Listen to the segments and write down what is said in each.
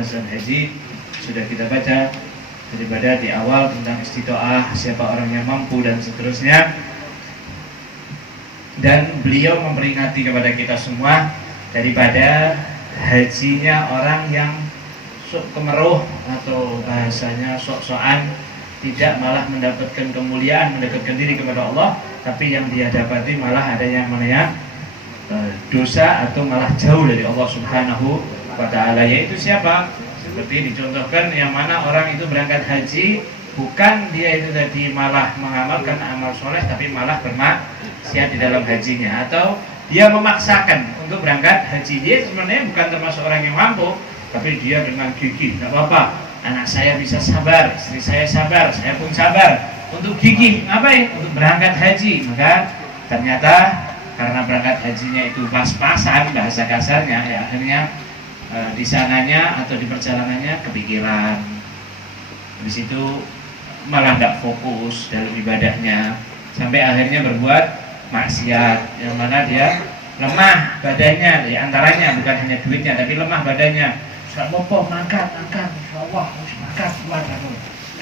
pembahasan haji sudah kita baca daripada di awal tentang istitoah, siapa orang yang mampu dan seterusnya. Dan beliau memperingati kepada kita semua daripada hajinya orang yang sok kemeruh atau bahasanya sok-sokan, tidak malah mendapatkan kemuliaan, mendekatkan diri kepada Allah, tapi yang dia dapati malah ada yang namanya dosa atau malah jauh dari Allah Subhanahu wa ta'ala. Yaitu siapa? Seperti dicontohkan yang mana orang itu berangkat haji, bukan dia itu tadi malah mengamalkan amal soleh, tapi malah bermaksiat di dalam hajinya, atau dia memaksakan untuk berangkat haji. Dia sebenarnya bukan termasuk orang yang mampu, tapi dia dengan gigih, tidak apa-apa, anak saya bisa sabar, istri saya sabar, saya pun sabar, untuk gigih ngapain? Untuk berangkat haji. Maka ternyata karena berangkat hajinya itu pas-pasan, bahasa kasarnya, ya akhirnya di sananya atau di perjalanannya kepikiran, di situ malah nggak fokus dalam ibadahnya, sampai akhirnya berbuat maksiat, yang mana dia lemah badannya, di antaranya bukan hanya duitnya tapi lemah badannya. Bopo mangkat, Allah mangkat keluar,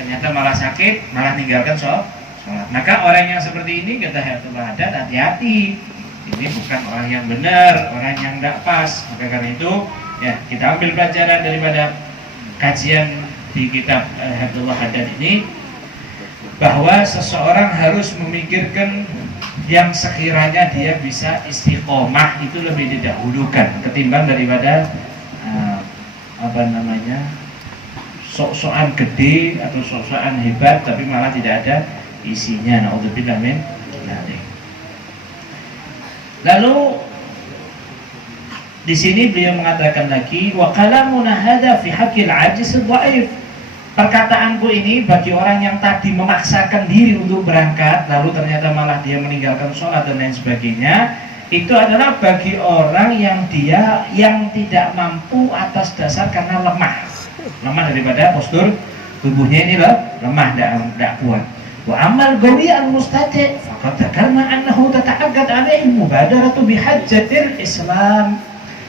ternyata malah sakit, malah meninggalkan sholat. Maka orang yang seperti ini kata Hayatullah Haddad, hati-hati, ini bukan orang yang benar, orang yang tidak pas. Maka karena itu ya kita ambil pelajaran daripada kajian di kitab Hayatullah Haddad ini, bahwa seseorang harus memikirkan yang sekiranya dia bisa istiqomah itu lebih didahulukan ketimbang daripada sok-sokan gede atau sok-sokan hebat tapi malah tidak ada isinya. Naudzubillah min dzalik. Lalu di sini beliau mengatakan lagi, wa kalamuna hadza fi haqqil ajiz dhaif. Perkataanku ini bagi orang yang tadi memaksakan diri untuk berangkat lalu ternyata malah dia meninggalkan sholat dan lain sebagainya, itu adalah bagi orang yang dia yang tidak mampu atas dasar karena lemah daripada postur tubuhnya ini loh, lemah, tidak kuat. Wa amal gawi al-mustati' faqad dzakarna annahu tata'aggad alaihi mubadaratu bihajjatil Islam.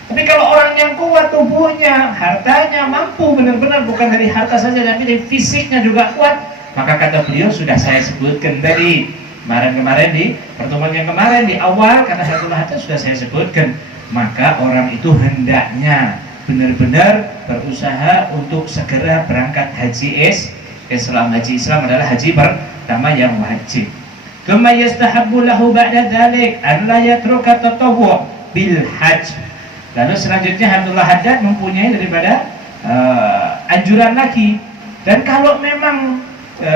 Tapi kalau orang yang kuat tubuhnya, hartanya mampu benar-benar, bukan dari harta saja tapi dari fisiknya juga kuat, maka kata beliau sudah saya sebutkan tadi kemarin di pertemuan yang kemarin di awal, karena satu hadis sudah saya sebutkan, maka orang itu hendaknya benar-benar berusaha untuk segera berangkat haji Islam. Haji Islam adalah haji pertama yang wajib. Tsumma yastahabbu lahu ba'da dzalik an la yatruka tatawwu bil hajj. Lalu selanjutnya Hayatullah Haddad mempunyai daripada anjuran lagi, dan kalau memang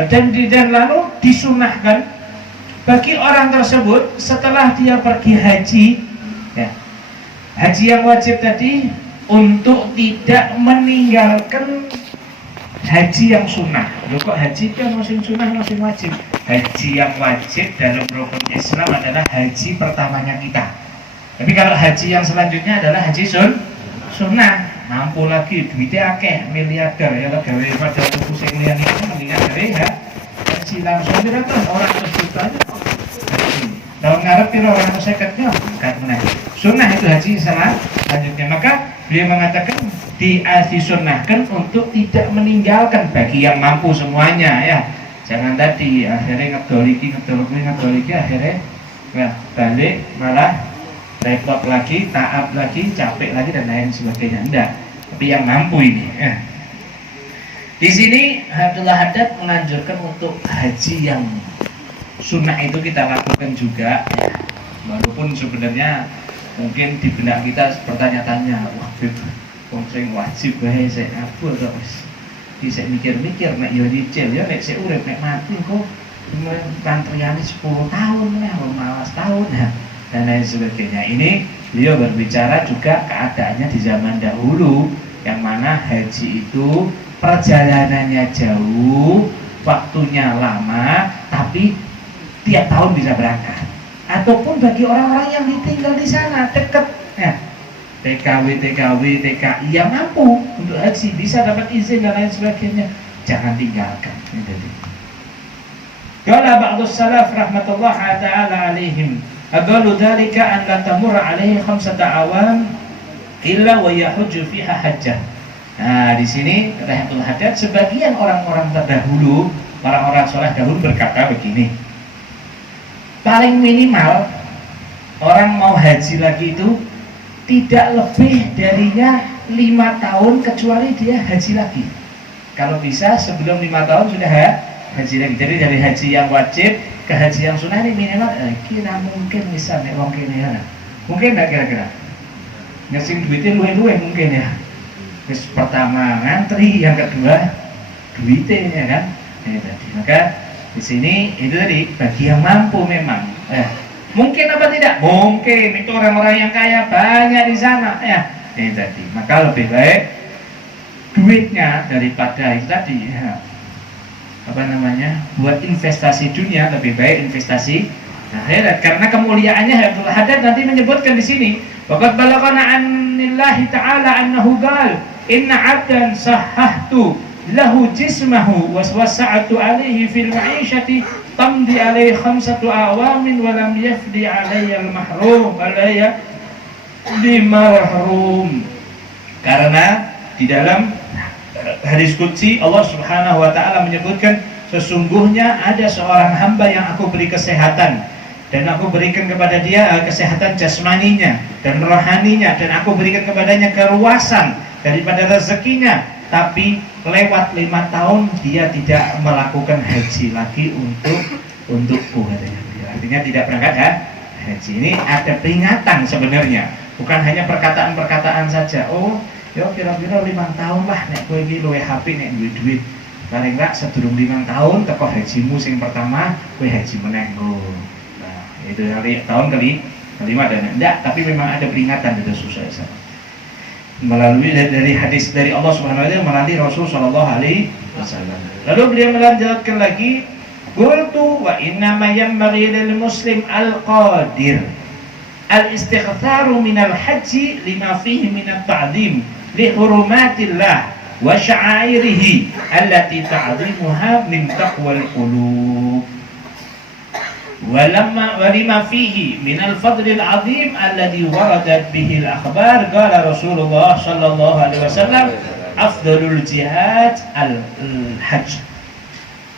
dan lalu disunahkan bagi orang tersebut setelah dia pergi haji, ya, haji yang wajib tadi, untuk tidak meninggalkan haji yang sunnah. Loh, kok haji kan masing sunnah masing wajib? Haji yang wajib dalam rukun Islam adalah haji pertamanya kita. Tapi kalau haji yang selanjutnya adalah haji sunnah, mampu lagi, duitnya akeh, miliarder, ya gawe pada tubuh sing liyan iki mendingan gawe ya haji langsung dirangkul orang tersebut aja. Tahun ngarep piro orang seketnya kan meneh. Sunnah itu haji selanjutnya. Maka beliau mengatakan disunnahkan untuk tidak meninggalkan bagi yang mampu semuanya, ya. Jangan tadi akhirnya ngedoliki akhirnya ya balik malah repot lagi, taat lagi, capek lagi dan lain sebagainya. Enggak, tapi yang mampu ini. Di sini Hayatullah Haddad menganjurkan untuk haji yang sunnah itu kita lakukan juga, ya. Walaupun sebenarnya mungkin di benak kita bertanya-tanya, wah sing wajib wae sik aku kok wis bisa mikir-mikir nek yo dicil ya nek sik urip nek mati kok antriane 10 tahun ya 15 tahun ya dan lain sebagainya. Ini beliau berbicara juga keadaannya di zaman dahulu, yang mana haji itu perjalanannya jauh, waktunya lama, tapi tiap tahun bisa berangkat. Ataupun bagi orang-orang yang tinggal di sana dekat, ya, TKW, TKI yang mampu untuk haji, bisa dapat izin dan lain sebagainya, jangan tinggalkan. Qala ba'du salaf rahmatullah ta'ala alaihim, aqallu dzalika an la tamurra alaihi 5 awam illa wa yahujju fiha hajjah. Nah, di sini kata Abdul Haddad, sebagian orang-orang terdahulu, orang-orang soleh dahulu berkata begini, paling minimal orang mau haji lagi itu tidak lebih darinya 5 tahun kecuali dia haji lagi. Kalau bisa sebelum 5 tahun sudah haji lagi. Jadi dari haji yang wajib ke haji yang sunnah ini minimal kira mungkin bisa nek wong kene ya. Mungkin enggak kira-kira? Ngasih duitnya luwe-luwe mungkin ya. Terus pertama ngantri, yang kedua duitnya ya kan. Tadi. Maka di sini itu tadi bagi yang mampu memang. Mungkin apa tidak? Mungkin itu orang-orang yang kaya banyak di sana ya. Ini tadi. Maka lebih baik duitnya daripada itu tadi ya. Buat investasi dunia lebih baik investasi akhirat, karena kemuliaannya Abdul Haddad nanti menyebutkan di sini waqad balaghana anillahi ta'ala annahu qala inna 'abdan sahhahtu lahu jismahu wasa'atu alaihi fil ma'isyati tamdi alaihi 5 awamin wa lam yafdi alayya al-mahrum alayya bimahrum. Karena di dalam hadis qudsi Allah Subhanahu wa taala menyebutkan sesungguhnya ada seorang hamba yang aku beri kesehatan dan aku berikan kepada dia kesehatan jasmaninya dan rohaninya, dan aku berikan kepadanya keluasan daripada rezekinya, tapi lewat 5 tahun dia tidak melakukan haji lagi untukku katanya. Artinya tidak berangkat haji. Ini ada peringatan sebenarnya, bukan hanya perkataan-perkataan saja. Oh, yo kira-kira 5 tahun lah nek kowe iki luwe HP nek duit paling enggak sedurung 5 tahun teko hajimu sing pertama kowe haji meneh. Nah, itu dari tahun kelima dan enggak, tapi memang ada peringatan dari Rasulullah melalui dari hadis dari Allah Subhanahu wa taala melalui Rasul sallallahu alaihi wasallam. Lalu beliau melanjutkan lagi, qultu wa inna ma yanbaghi lil muslim al-qadir al-istighfaru minal haji lima fihi minat ta'zim li hurumatillah wa sya'airihi allati ta'zimuha min taqwal qulub wa lima fihi minal fadlil azim alladhi waradat bihi al-akhbar. Qala Rasulullah sallallahu alaihi wasallam afdalul jihad al-hajj.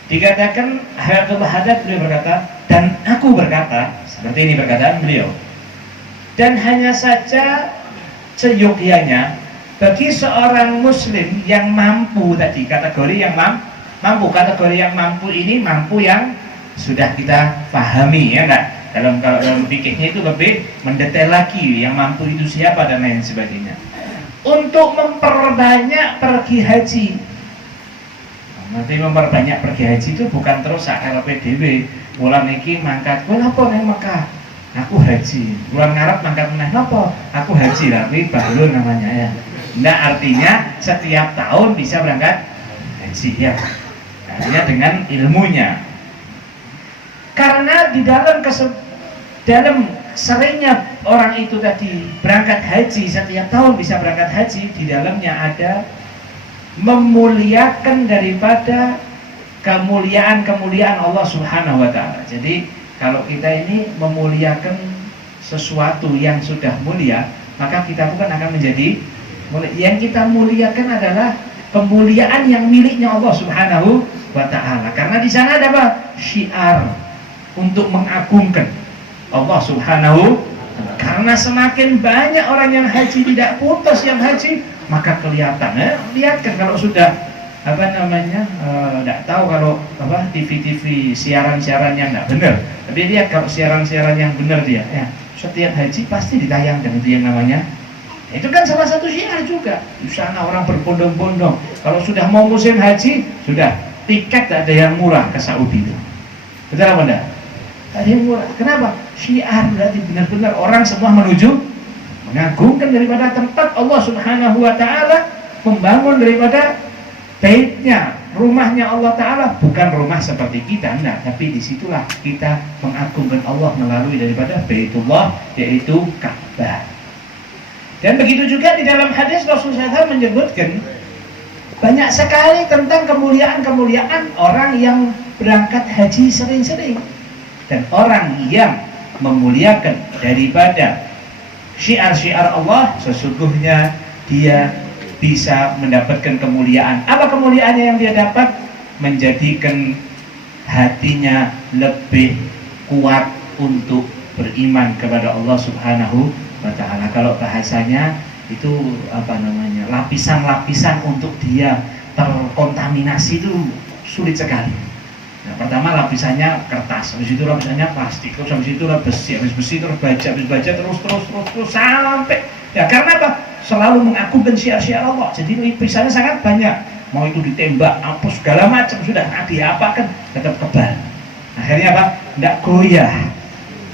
Dikatakan Abdul Haddad, beliau berkata, dan aku berkata, seperti ini perkataan beliau, dan hanya saja seyogyanya bagi seorang muslim yang mampu tadi, kategori yang mampu, kategori yang mampu ini mampu yang sudah kita pahami ya enggak, kalau dalam fikihnya itu lebih mendetail lagi yang mampu itu siapa dan lain sebagainya, untuk memperbanyak pergi haji. Nanti memperbanyak pergi haji itu bukan terus LPDW bulan ini mangkat kowe apa nang Mekah, aku haji, bulan ngarep mangkat meneh napa, aku haji, tapi bahlul namanya ya. Nah, artinya setiap tahun bisa berangkat haji ya. Artinya dengan ilmunya. Karena di dalam seringnya orang itu tadi berangkat haji, setiap tahun bisa berangkat haji, di dalamnya ada memuliakan daripada kemuliaan Allah Subhanahu wa taala. Jadi kalau kita ini memuliakan sesuatu yang sudah mulia, maka kita bukan akan menjadi mulia. Yang kita muliakan adalah kemuliaan yang miliknya Allah Subhanahu wa taala. Karena di sana ada apa? Syiar untuk mengagungkan Allah Subhanahu wa taala. Karena semakin banyak orang yang haji tidak putus yang haji, maka kelihatan lihat kan kalau sudah tidak tahu kalau TV siaran-siaran yang tidak benar, tapi lihat kalau siaran-siaran yang benar dia ya, setiap haji pasti ditayangkan itu yang namanya, itu kan salah satu syiar juga. Di sana orang berbondong-bondong kalau sudah mau musim haji, sudah tiket ada yang murah ke Saudi itu, betul apa enggak? Ada yang murah. Kenapa? Syiar, berarti benar-benar orang semua menuju mengagungkan daripada tempat Allah Subhanahu wa taala, membangun daripada baitnya, rumahnya Allah taala, bukan rumah seperti kita, nah, tapi disitulah kita mengagungkan Allah melalui daripada Baitullah, yaitu Ka'bah. Dan begitu juga di dalam hadis Rasulullah SAW menyebutkan banyak sekali tentang kemuliaan-kemuliaan orang yang berangkat haji sering-sering, dan orang yang memuliakan daripada syiar-syiar Allah, sesungguhnya dia bisa mendapatkan kemuliaan. Apa kemuliaannya yang dia dapat? Menjadikan hatinya lebih kuat untuk beriman kepada Allah Subhanahu wa Ta'ala. Kalau bahasanya itu lapisan-lapisan untuk dia terkontaminasi itu sulit sekali. Nah, pertama lapisannya kertas, habis itu lapisannya plastik, terus habis itu besi, habis besi terus baja, habis baja terus sampai ya, karena apa? Selalu mengagungkan syiar-syiar Allah. Jadi lapisannya sangat banyak. Mau itu ditembak, apa segala macam sudah diapakan tetap kebal. Akhirnya apa? Tidak goyah.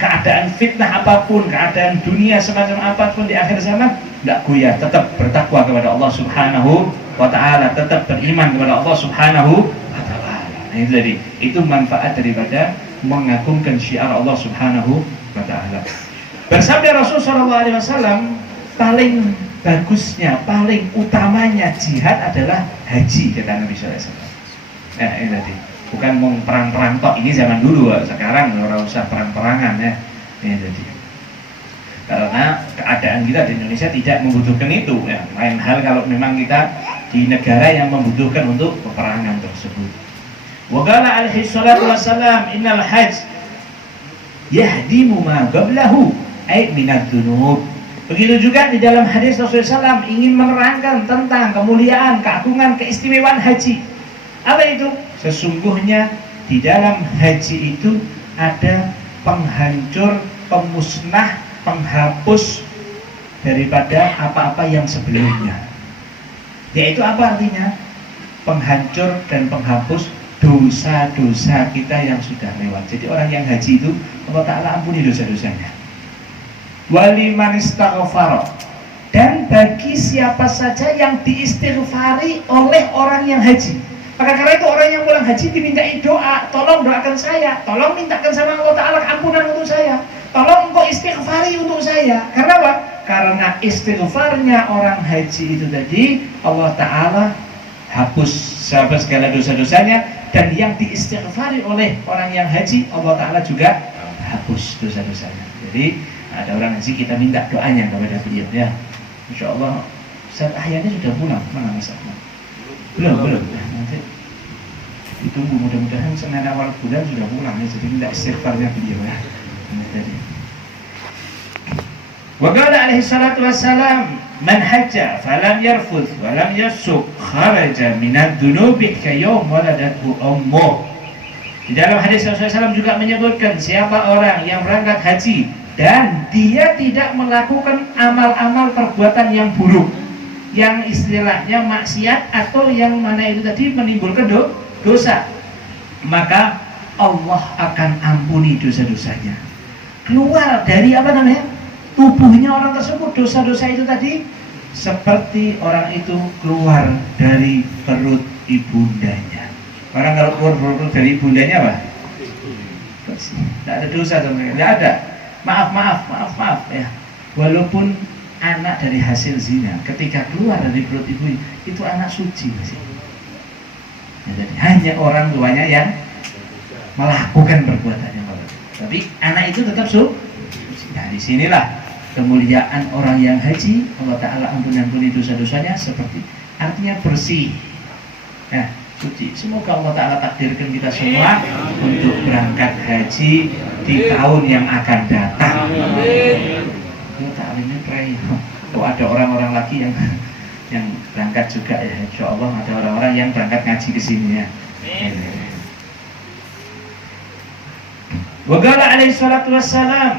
Keadaan fitnah apapun, keadaan dunia semacam apapun di akhir zaman, tidak goyah, tetap bertakwa kepada Allah Subhanahu wa Ta'ala, tetap beriman kepada Allah Subhanahu wa Ta'ala. Nah itu tadi, itu manfaat daripada mengagungkan syiar Allah Subhanahu wa Ta'ala. Bersabda Rasul SAW, paling bagusnya, paling utamanya jihad adalah haji, kata Nabi SAW. Nah ini tadi, bukan mau perang-perang tok, ini zaman dulu, sekarang nggak usah perang-perangan ya. Ini tadi. Karena keadaan kita di Indonesia tidak membutuhkan itu ya. Lain hal kalau memang kita di negara yang membutuhkan untuk peperangan tersebut. Wa qala alaihi salatu wassalam, innal hajj yahdimu ma qablahu ay minad dzunub. Begitu juga di dalam hadis Rasulullah SAW ingin menerangkan tentang kemuliaan, keagungan, keistimewaan haji. Apa itu? Sesungguhnya di dalam haji itu ada penghancur, pemusnah, penghapus daripada apa-apa yang sebelumnya. Yaitu apa artinya? Penghancur dan penghapus dosa-dosa kita yang sudah lewat. Jadi orang yang haji itu Allah Ta'ala ampuni dosa-dosanya. Waliman istaghfara, dan bagi siapa saja yang diistighfari oleh orang yang haji. Maka karena itu orang yang pulang haji dimintai doa, tolong doakan saya, tolong mintakan sama Allah Ta'ala ampunan untuk saya, tolong engkau istighfari untuk saya. Karena apa? Karena istighfarnya orang haji itu tadi Allah Ta'ala hapus segala dosa-dosanya, dan yang diistighfari oleh orang yang haji Allah Ta'ala juga hapus dosa-dosanya. Jadi ada orang haji kita minta doanya kepada beliau ya. Insya Allah Ustaz Ahyani sudah pulang, mana Mas Ahmad? Belum. Nanti ditunggu, mudah-mudahan Senin awal bulan sudah pulang ya. Jadi minta istighfarnya beliau ya. Wa qala alaihi salatu wassalam, man hajja falam yarfuth wa lam yasuk kharaja minad dunubi kayawm waladathu ummuh. Di dalam hadis Rasulullah SAW juga menyebutkan, siapa orang yang berangkat haji dan dia tidak melakukan amal-amal perbuatan yang buruk, yang istilahnya maksiat atau yang mana itu tadi menimbulkan dosa, maka Allah akan ampuni dosa-dosanya. Keluar dari tubuhnya orang tersebut dosa-dosa itu tadi, seperti orang itu keluar dari perut ibundanya. Orang kalau keluar perut dari ibundanya apa? Tidak ada dosa sama sekali, tidak ada. Maaf ya. Walaupun anak dari hasil zina, ketika keluar dari perut ibu itu anak suci masih. Ya, jadi hanya orang tuanya yang melakukan perbuatannya. Tapi anak itu tetap suci. Nah disinilah kemuliaan orang yang haji. Allah Ta'ala ampuni dosa-dosanya, seperti artinya bersih. Nah suci. Semoga Allah Ta'ala takdirkan kita semua untuk berangkat haji di tahun yang akan datang. Ya taklimnya pray. Oh ada orang-orang lagi yang berangkat juga ya. Insya Allah ada orang-orang yang berangkat ngaji ke sini ya. Wa qala alaihi salatu wassalam,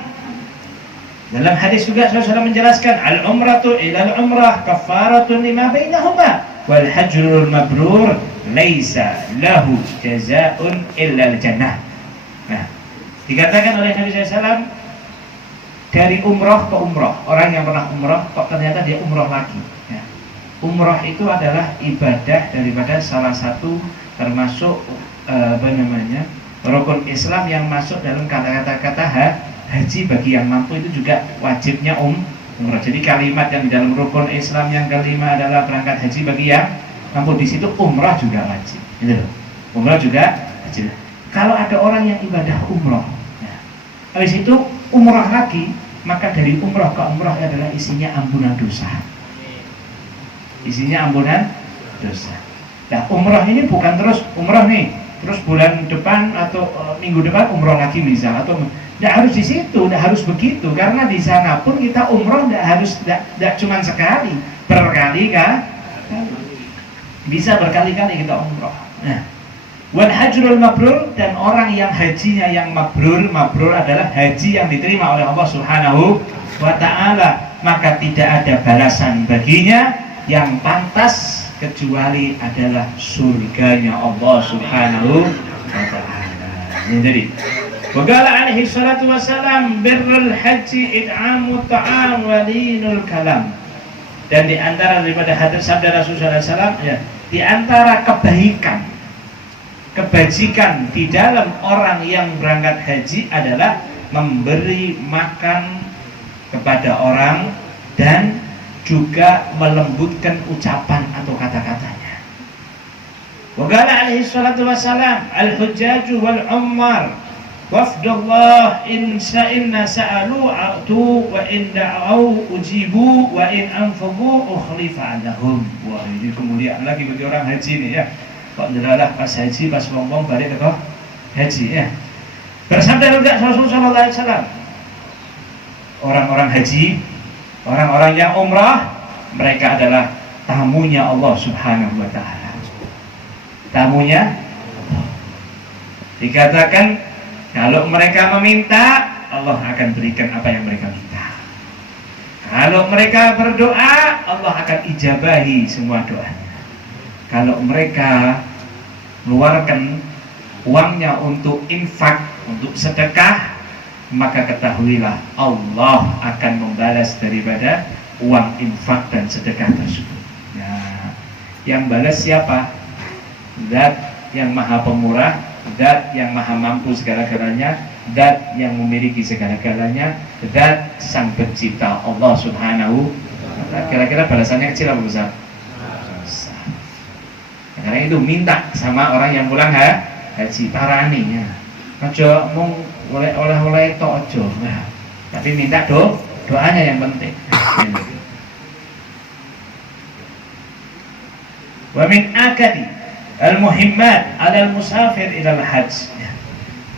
dalam hadis juga Rasulullah menjelaskan, al-umratu ila al-umrah kafaratun lima bainahuma wal hajrul mabrur laisa lahu jazaa'un illa al-jannah. Nah, dikatakan oleh Nabi SAW, dari umrah ke umrah, orang yang pernah umrah kok ternyata dia umrah lagi ya. Umrah itu adalah ibadah daripada salah satu termasuk rukun Islam yang masuk dalam kata-kata haji bagi yang mampu, itu juga wajibnya umrah. Jadi kalimat yang di dalam rukun Islam yang kelima adalah berangkat haji bagi yang mampu, di situ umrah juga wajib. Gitu loh. Umrah juga wajib. Kalau ada orang yang ibadah umrah, ya, habis itu umrah lagi, maka dari umrah ke umrah adalah isinya ampunan dosa. isinya ampunan dosa. Nah, umroh ini bukan terus umroh nih, terus bulan depan atau minggu depan umroh lagi misal, atau tidak harus di situ, tidak harus begitu, karena di sana pun kita umroh tidak cuma sekali, berkali kan, bisa berkali-kali kita umroh. Nah, wal hajrul mabrur, dan orang yang hajinya yang mabrur adalah haji yang diterima oleh Allah Subhanahu wa ta'ala, maka tidak ada balasan baginya yang pantas kecuali adalah surganya Allah Subhanahu wa ta'ala. Jadi waqala alaihi salatu wassalam birrul haji it'amut ta'am walinul kalam. Dan di antara daripada hadis sabda Rasulullah SAW, ya, di antara kebajikan di dalam orang yang berangkat haji adalah memberi makan kepada orang dan juga melembutkan ucapan atau kata-katanya. Wa qala alaihi salatu wassalam al-hujjaju wal ummar wafdullah in sa'inna sa'alu a'tu wa in da'au ujibu wa in anfuqu ukhlifa lahum. Wah, ini kemuliaan lagi bagi orang haji ini ya. Kok jelalah pas haji, pas ngomong balik ke haji ya. Bersabda juga Rasulullah SAW, orang-orang haji, orang-orang yang umrah, mereka adalah tamunya Allah Subhanahu wa ta'ala. Tamunya dikatakan kalau mereka meminta, Allah akan berikan apa yang mereka minta. Kalau mereka berdoa, Allah akan ijabahi semua doanya. Kalau mereka keluarkan uangnya untuk infak, untuk sedekah, maka ketahuilah Allah akan membalas daripada uang infak dan sedekah tersebut. Nah, yang balas siapa? Zat yang maha pemurah, Zat yang maha mampu segala-galanya, Zat yang memiliki segala-galanya, Zat sang pencipta Allah Subhanahu wa ta'ala. Kira-kira balasannya kecil apa besar? Besar. Karena itu minta sama orang yang pulang haji, parani ya. Aja mung oleh-oleh tok aja. Nah, tapi minta doanya yang penting. Wa min akadi al-muhimmat 'ala al-musafir ila al-hajj.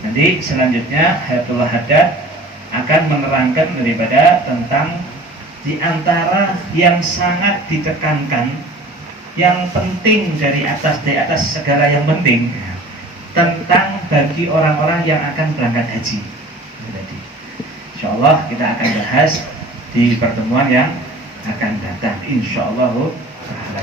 Nanti selanjutnya Hayatul Haddad akan menerangkan daripada tentang di antara yang sangat ditekankan, yang penting dari atas segala yang penting, tentang bagi orang-orang yang akan berangkat haji. Jadi, insyaallah kita akan bahas di pertemuan yang akan datang, insyaallah.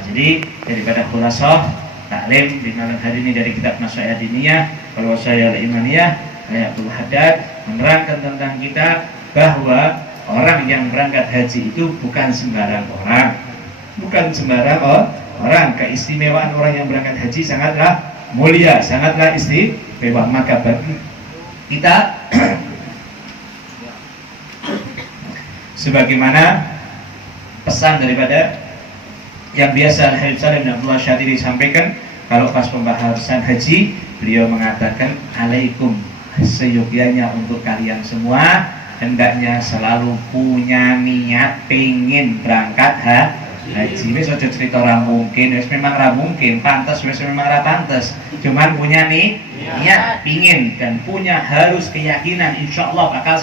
Jadi daripada khulasah taklim di malam hari ini dari kitab Nasihat Diniyah wal Wasaya Al-Imaniyah, Hayatul Haddad menerangkan tentang kita bahwa orang yang berangkat haji itu bukan sembarang orang, bukan sembarang orang. Keistimewaan orang yang berangkat haji sangatlah mulia, sangatlah istimewa. Maka bagi kita sebagaimana pesan daripada yang biasa Al-Habib Salim bin Abdullah Syadili sampaikan, kalau pas pembahasan haji beliau mengatakan alaikum, seyogyanya untuk kalian semua hendaknya selalu punya niat pengen berangkat haji. Wis aja cerita ora mungkin, wis memang ora mungkin, pantes wis memang ora pantes. Cuman punya niat pingin dan punya harus keyakinan insyaallah bakal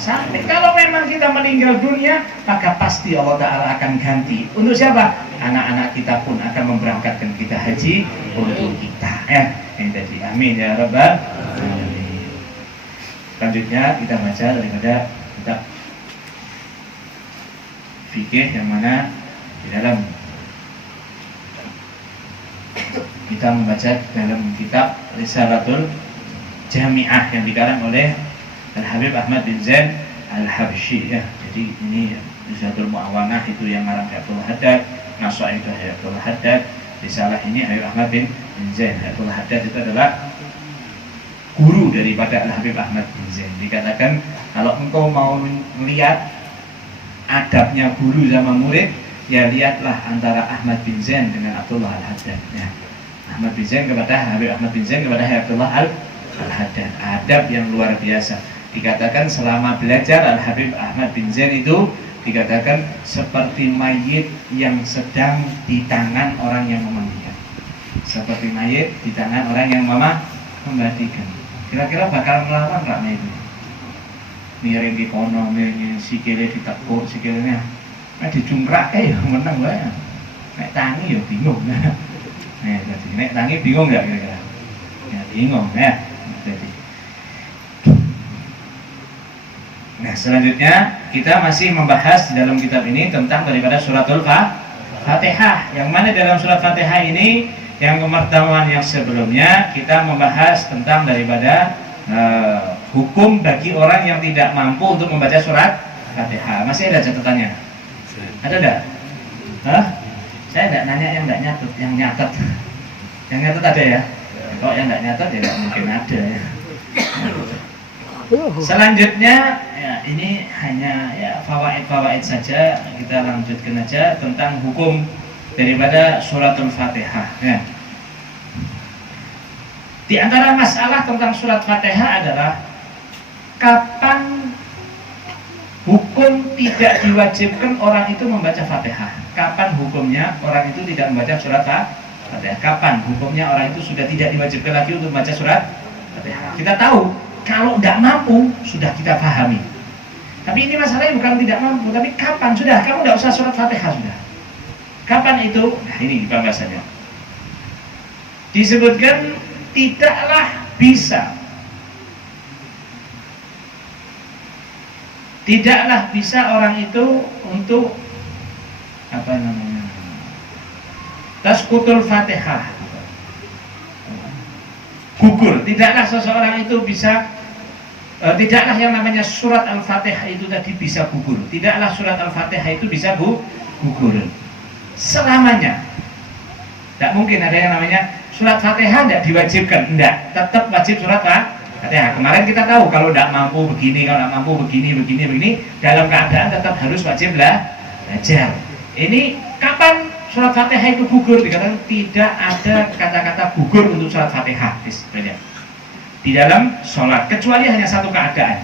sampai. Kalau memang kita meninggal dunia, maka pasti Allah Ta'ala akan ganti. Untuk siapa? Anak-anak kita pun akan memberangkatkan kita haji untuk kita. Yang tadi. Amin ya rabbal alamin. Selanjutnya kita baca daripada kitab fikih yang mana di dalam kita membaca dalam kitab Risalatul Jami'ah yang dikarang oleh Al-Habib Ahmad bin Zain Al-Habsyi ya. Jadi ini Risatul Mu'awanah itu yang ngarang Hayatul Haddad, Nasihat itu Hayatul Haddad, Risalah ini Habib Ahmad bin Zain. Hayatul Haddad itu adalah guru daripada Al-Habib Ahmad bin Zain. Dikatakan kalau engkau mau melihat adabnya guru sama murid, ya lihatlah antara Ahmad bin Zain dengan Abdullah Al-Haddad ya. Ahmad bin Zain kepada Habib Ahmad bin Zain kepada Hayatullah Al-Haddad, adab yang luar biasa. Dikatakan selama belajar Al-Habib Ahmad bin Zain itu dikatakan seperti mayit yang sedang di tangan orang yang memandikan. Seperti mayit di tangan orang yang mematikan. Kira-kira bakal melawan nggak mayit itu? Miring di kono, sikile ditekuk, sikilnya dicungkrak, ya menang lah. Nek tangi ya bingung. Nah, jadi nek tangi bingung nggak kira-kira? Ya bingung ya. Jadi. Nah, selanjutnya kita masih membahas di dalam kitab ini tentang daripada suratul Fatihah. Yang mana dalam surat Fatihah ini, yang pertemuan yang sebelumnya kita membahas tentang daripada hukum bagi orang yang tidak mampu untuk membaca surat Fatihah. Masih ada catatannya? Ada enggak? Hah? Saya enggak nanya yang enggak nyatet, yang nyatet. Yang nyatet ada ya? Kalau yang enggak nyatet ya enggak mungkin ada ya. Selanjutnya ya, ini hanya ya fawaid saja, kita lanjutkan aja tentang hukum daripada suratul Fatihah ya. Di antara masalah tentang surat Fatihah adalah kapan hukum tidak diwajibkan orang itu membaca Fatihah. Kapan hukumnya orang itu tidak membaca surat Fatihah? Kapan hukumnya orang itu sudah tidak diwajibkan lagi untuk membaca surat Fatihah? Kita tahu kalau tidak mampu sudah kita pahami. Tapi ini masalahnya bukan tidak mampu, tapi kapan sudah kamu tidak usah surat Fatihah sudah. Kapan itu? Nah, ini pembahasannya. Disebutkan tidaklah bisa orang itu untuk apa namanya tasqutul Fatihah, gugur. Tidaklah seseorang itu bisa tidaklah yang namanya surat Al-Fatihah itu tadi bisa gugur. Tidaklah surat Al-Fatihah itu bisa gugur selamanya. Tidak mungkin ada yang namanya surat Fatihah tidak diwajibkan, tidak, tetap wajib surat Fatihah. Kemarin kita tahu kalau tidak mampu begini, kalau tidak mampu begini, dalam keadaan tetap harus wajib belajar. Ini kapan surat Fatihah itu gugur? Dikatakan tidak ada kata-kata gugur untuk surat Fatihah di dalam sholat, kecuali hanya satu keadaan.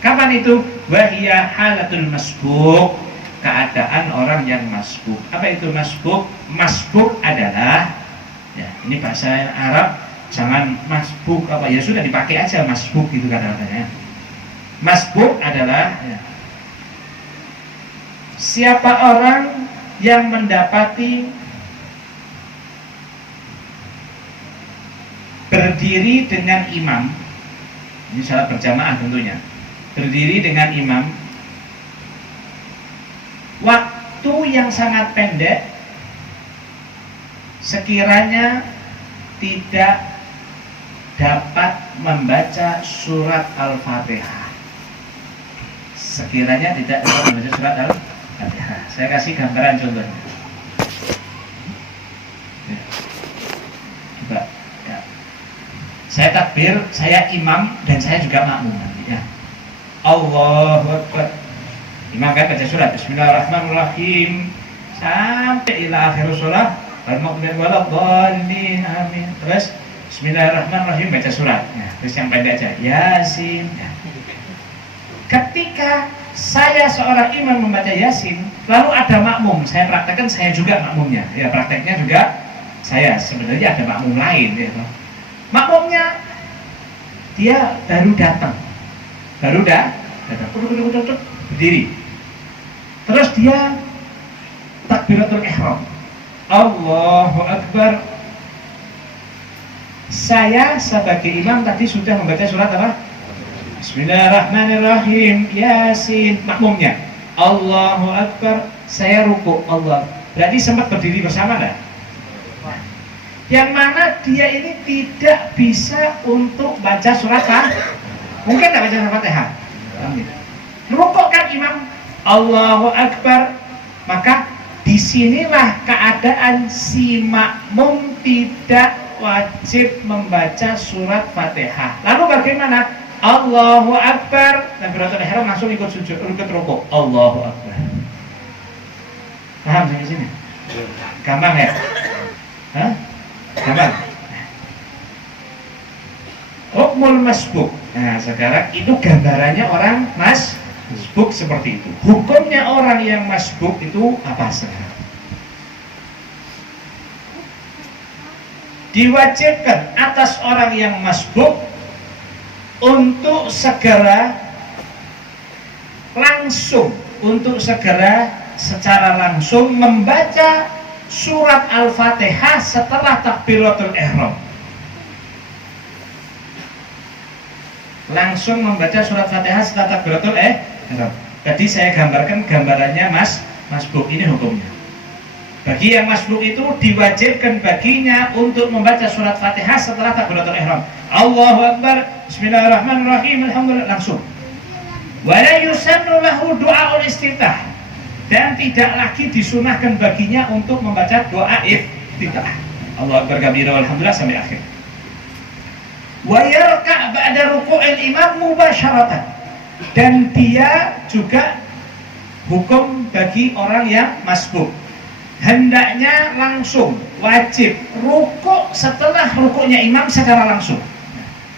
Kapan itu? Wahiyya halatul masbuk, keadaan orang yang masbuk. Apa itu masbuk? Masbuk adalah ya, ini bahasa Arab, jangan masbuk apa ya, sudah dipakai aja masbuk gitu kata-katanya. Masbuk adalah ya, siapa orang yang mendapati berdiri dengan imam, ini salat berjamaah tentunya, berdiri dengan imam waktu yang sangat pendek, sekiranya tidak dapat membaca surat Al-Fatihah. Sekiranya tidak dapat membaca surat Al-Fatihah. Saya kasih gambaran contohnya. Ya. Coba ya. Saya takbir, saya imam dan saya juga makmum nanti ya. Allahu Akbar. Imam kan baca surat Bismillahirrahmanirrahim sampai ila akhir surat al-mu'min waladhdallin amin. Terus Bismillahirrahmanirrahim baca surat. Ya, terus yang pendek aja Yasin. Ya. Ketika saya seorang imam membaca Yasin, lalu ada makmum, saya praktekkan, saya juga makmumnya. Ya, prakteknya juga saya. Sebenarnya ada makmum lain ya. Makmumnya dia baru datang. Berdiri. Terus dia takbiratul ihram. Allahu Akbar. Saya sebagai imam tadi sudah membaca surat apa? Bismillahirrahmanirrahim. Yasin. Makmumnya Allahu Akbar. Saya ruku. Allah. Berarti sempat berdiri bersama enggak? Yang mana dia ini tidak bisa untuk baca surat Fatihah. Mungkin tidak baca surat Fatihah. Rukuk kan imam Allahu Akbar. Maka disinilah keadaan si makmum tidak wajib membaca surat Fatihah. Lalu bagaimana? Allahu Akbar, takbiratul ihram langsung ikut sujud, ikut rukuk. Allahu Akbar. Paham sampai sini? Gampang ya? Hah? Gampang. Hukmul masbuk. Nah, sekarang itu gambarannya orang masbuk. Masbuk seperti itu. Hukumnya orang yang masbuk itu apa sekarang? Diwajibkan atas orang yang masbuk untuk segera secara langsung membaca surat Al-Fatihah setelah takbiratul ihram. Langsung membaca surat Fatihah setelah takbiratul ihram. Tadi saya gambarkan gambarannya masbuk, ini hukumnya. Bagi yang masbuk itu diwajibkan baginya untuk membaca surat Fatihah setelah takbiratul ihram. Allahu Akbar, Bismillahirrahmanirrahim, alhamdulillah, langsung. Wa la yusannu lahu du'aul istiftah, dan tidak lagi disunahkan baginya untuk membaca doa iftitah. Allahu Akbar kabira walhamdulillah sampai akhir. Wa yarka' ba'da ruku'il imam mubasyaratan, dan dia juga hukum bagi orang yang masbuk, hendaknya langsung wajib rukuk setelah rukuknya imam secara langsung.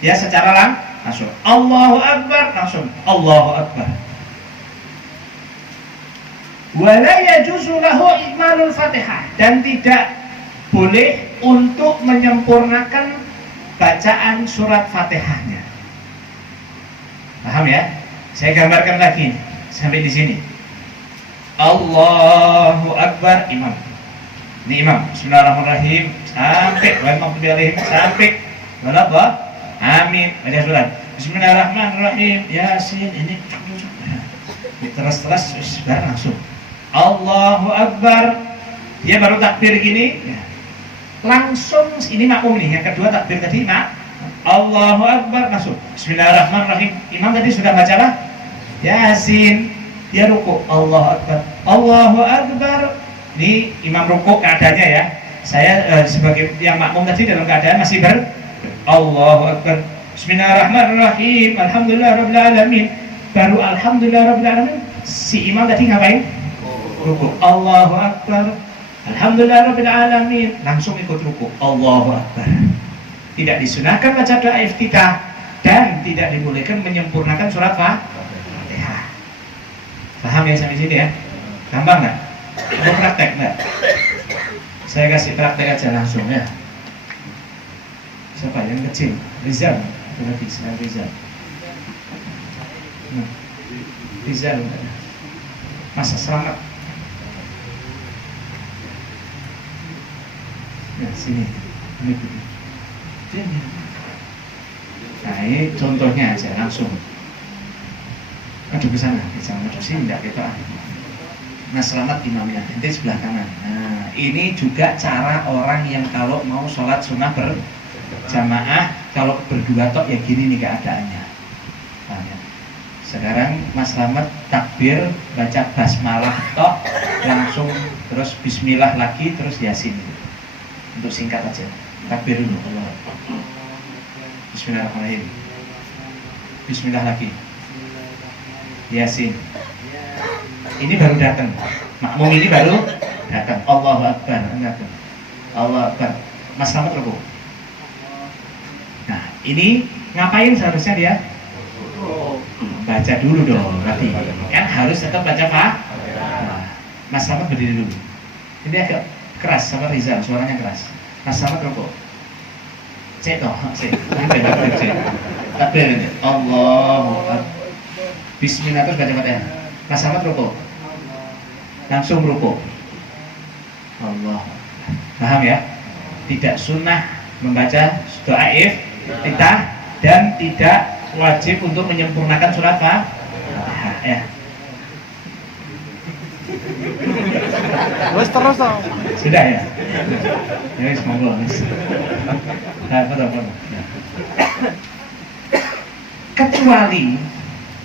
Ya, secara langsung. Allahu Akbar, langsung Allahu Akbar. Wala yajuzu lahu ikmalul Fatihah, dan tidak boleh untuk menyempurnakan bacaan surat Fatihahnya. Paham ya? Saya gambarkan lagi sampai di sini. Allahu Akbar, imam. Ini imam. Bismillahirrahmanirrahim sampai sampai berapa? Amin. Baca surat. Bismillahirrahmanirrahim. Yasin. Ini terus langsung. Allahu Akbar. Dia baru takbir gini. Ya. Langsung ini makmum nih. Yang kedua takbir tadi Allahu Akbar langsung. Bismillahirrahmanirrahim. Imam tadi sudah bacalah Yasin. Dia ruku, Allahu Akbar, Allahu Akbar. Ini imam ruku keadaannya ya. Saya sebagai yang makmum tadi dalam keadaan masih Allahu Akbar, Bismillahirrahmanirrahim, alhamdulillahirabbil alamin. Baru alhamdulillahirabbil alamin, si imam tadi ngapain? Ruku, Allahu Akbar, alhamdulillahirabbil alamin, langsung ikut ruku, Allahu Akbar. Tidak disunahkan baca doa iftitah dan tidak dibolehkan menyempurnakan surat Fatihah. Paham ya sampai sini ya? Gampang nggak? Mau praktek nggak? Saya kasih praktek aja langsung ya. Siapa yang kecil? Rizal. Lagi saya Rizal. Rizal. Masa selamat. Nah sini. Nah ini contohnya aja langsung. Aduh ke sana, aduh sini enggak kita. Nah selamat imamnya, nanti sebelah kanan. Nah ini juga cara orang yang kalau mau sholat sunnah berjamaah, kalau berdua tok ya gini nih keadaannya. Nah, ya. Sekarang Mas Slamet takbir, baca basmalah tok, langsung terus bismillah lagi, terus yasin. Untuk singkat aja, takbir dulu. Bismillahirrahmanirrahim. Bismillah lagi. Yasin. Ini baru datang. Makmum ini baru datang. Allahu Akbar. Allahu Akbar. Mas Slamet ruku. Nah, ini ngapain seharusnya dia? Baca dulu dong. Berarti kan harus tetap baca Fatihah. Mas Slamet berdiri dulu. Ini agak keras sama Rizal, suaranya keras. Mas Slamet ruku. Cek toh, cek. Takbir ini. Allahu Akbar. Bismillah terus baca Fatihah. Mas Slamet ruku. Langsung ruku. Allah. Paham ya? Tidak sunnah membaca doa iftitah dan tidak wajib untuk menyempurnakan surat Fatihah ya. Wes terus dong. Sudah ya? Ya wis monggo. Kecuali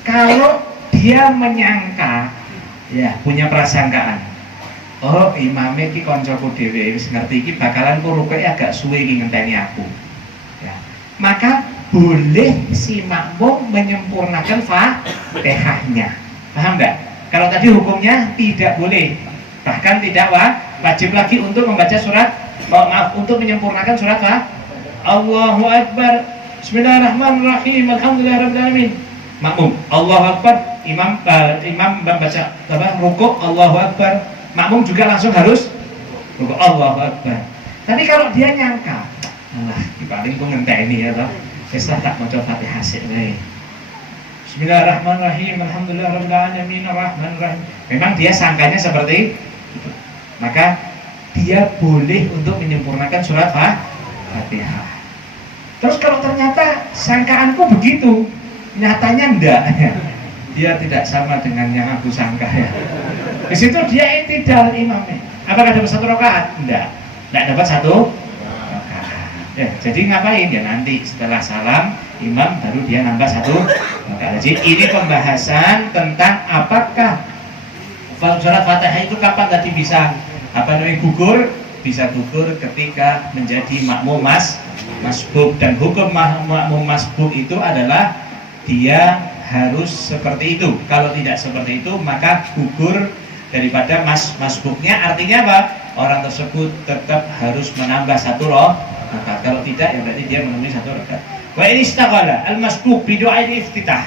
kalau dia menyangka, ya punya prasangkaan, oh imame ki koncoku dhewe wis ngerti iki bakalan rukuke agak suwe iki ngenteni aku. Ya. Maka boleh si makmum menyempurnakan Fatihahnya. Paham enggak? Kalau tadi hukumnya tidak boleh, bahkan tidak wajib lagi untuk membaca surat, untuk menyempurnakan surat Allahu Akbar, Bismillahirrahmanirrahim, alhamdulillahirabbil alamin. Makmum, Allahu Akbar, imam membaca rukuk Allahu Akbar, makmum juga langsung harus rukuk Allahu Akbar. Tapi kalau dia nyangka, alah paling ku ngenteni ya toh, wis tak maca Fatihah sik wae. Bismillahirrahmanirrahim, alhamdulillahirabbil alamin, arrahmanirrahim. Memang dia sangkanya seperti itu. Maka dia boleh untuk menyempurnakan surat Fatihah. Terus kalau ternyata sangkaanku begitu, nyatanya enggak, dia tidak sama dengan yang aku sangka ya. Di situ dia i'tidal imamnya. Apakah dapat satu rakaat? Enggak dapat satu rakaat. Ya, jadi ngapain ya, nanti setelah salam imam baru dia nambah satu rakaat. Jadi ini pembahasan tentang apakah surat Fatihah itu kapan tadi bisa gugur? Bisa gugur ketika menjadi makmum masbuk, dan hukum makmum masbuk itu adalah dia harus seperti itu. Kalau tidak seperti itu maka gugur daripada masbuknya. Artinya apa? Orang tersebut tetap harus menambah satu rakaat. Kalau tidak ya berarti dia memenuhi satu rakaat. Wa in istaghala al-masbuk bi du'ail iftitah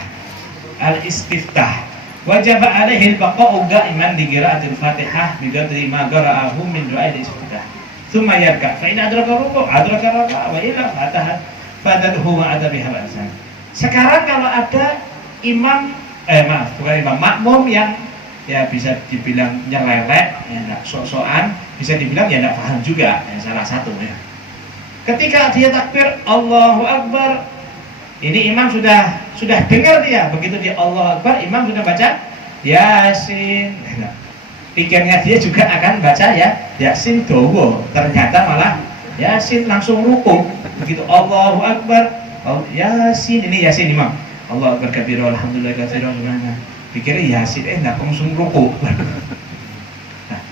al-istiftah wajib alaihi al-baqa'u qa'iman bi qira'atil Fatihah bi qadri ma qara'ahu min du'ail istiftah. Tsumma yarka fa in adraka ruku' adraka raka'a wa illa fatadhu ma ada biha al-azan. Sekarang kalau ada makmum yang ya bisa dibilang nyelelek, ya enggak sok-sokan, bisa dibilang ya enggak paham juga, ya salah satu ya. Ketika dia takbir Allahu Akbar, ini imam sudah dengar dia, begitu dia Allahu Akbar, imam sudah baca Yasin. Pikirnya dia juga akan baca ya Yasin dowo, ternyata malah Yasin langsung ruku. Begitu Allahu Akbar, Yasin, ini Yasin imam. Allahu Akbar kabira alhamdulillah katsiran subhanallah. Pikirnya Yasin enggak langsung ruku. Nah,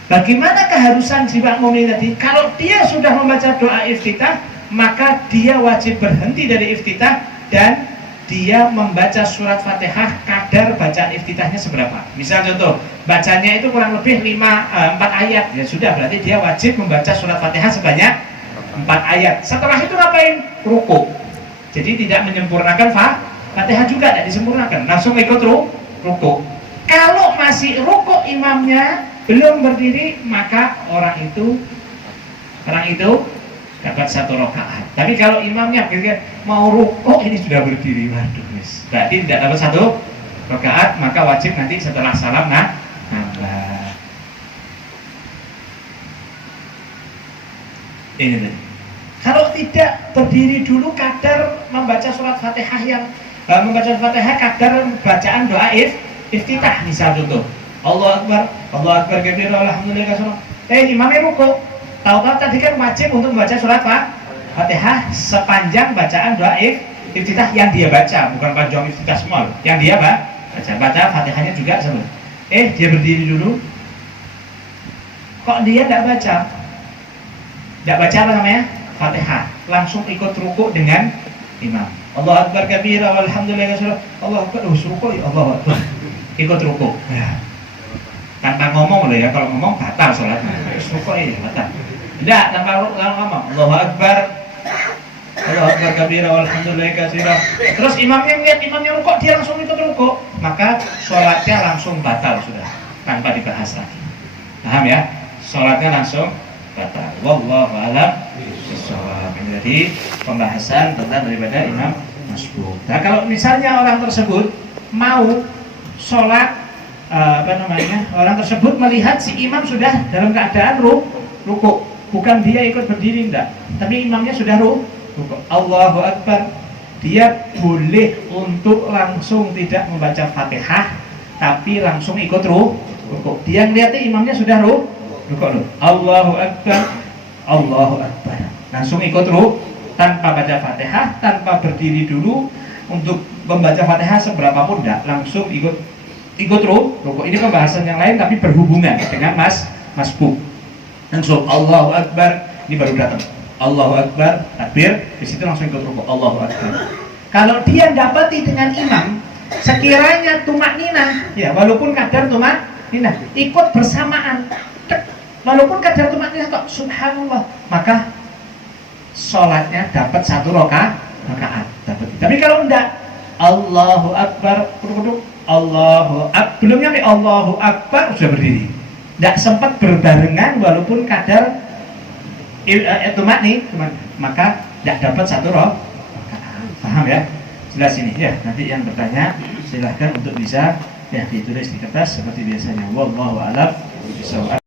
bagaimana keharusan si makmum ini tadi? Kalau dia sudah membaca doa iftitah, maka dia wajib berhenti dari iftitah dan dia membaca surat Fatihah kadar bacaan iftitahnya seberapa. Misal contoh, bacanya itu kurang lebih 4 ayat, ya sudah berarti dia wajib membaca surat Fatihah sebanyak 4 ayat. Setelah itu ngapain? Ruku. Jadi tidak menyempurnakan Fatihah juga tidak disempurnakan, langsung ikut ruku. Kalau masih ruku imamnya belum berdiri, maka orang itu dapat satu rakaat. Tapi kalau imamnya mau ruku ini sudah berdiri, waduh guys, berarti tidak dapat satu rakaat, maka wajib nanti setelah salam nambah. Ini tadi. Kalau tidak berdiri dulu kadar membaca surat Fatihah membaca Fatihah kadar bacaan doa iftitah, misal contoh Allahu Akbar kabira alhamdulillah katsiran. Imamnya ruku. Tahu-tahu tadi kan wajib untuk membaca surat Fatihah sepanjang bacaan doa iftitah yang dia baca, bukan panjang iftitah semua yang dia baca Fatihahnya juga sama. Dia berdiri dulu. Kok dia tidak baca apa namanya? Fatihah, langsung ikut ruku dengan imam. Allahu Akbar kabira walhamdulillah katsiran. Allahu Akbar, ruku ya Allahu Akbar. Ikut ruku. Ya. Tanpa ngomong loh ya, kalau ngomong batal salatnya. Ruku ya batal. Tidak, tanpa ngomong. Allahu Akbar. Allahu Akbar kabira walhamdulillah katsiran. Terus imamnya lihat imamnya ruku, dia langsung ikut ruku, maka salatnya langsung batal sudah, tanpa dibahas lagi. Paham ya? Salatnya langsung batal. Wallahu a'lam bishawab. Jadi pembahasan tentang daripada imam masbuk. Nah, kalau misalnya orang tersebut mau sholat orang tersebut melihat si imam sudah dalam keadaan ruku, bukan dia ikut berdiri enggak, tapi imamnya sudah ruku, Allahu Akbar, dia boleh untuk langsung tidak membaca Fatihah tapi langsung ikut ruku. Dia ngeliatnya imamnya sudah ruku, Allahu Akbar, langsung ikut ruku tanpa baca Fatihah, tanpa berdiri dulu untuk membaca Fatihah seberapapun enggak, langsung ikut ruku. Ini pembahasan yang lain tapi berhubungan dengan masbuk. Langsung Allahu Akbar, ini baru datang Allahu Akbar, takbir, di situ langsung ikut ruku, Allahu Akbar. Kalau dia dapati dengan imam sekiranya tumakninah, ya walaupun kadar tumakninah ikut bersamaan, walaupun kadar tumakninah kok subhanallah, maka sholatnya dapat satu rakaat dapat. Tapi kalau enggak, Allahu Akbar, belum nyampe Allahu Akbar sudah berdiri. Tidak sempat berbarengan walaupun kadar itu maka tidak dapat satu roh. Paham ya? Jelas ini ya. Nanti yang bertanya silahkan untuk bisa ya ditulis di kertas seperti biasanya. Wallahu a'lam bishawab.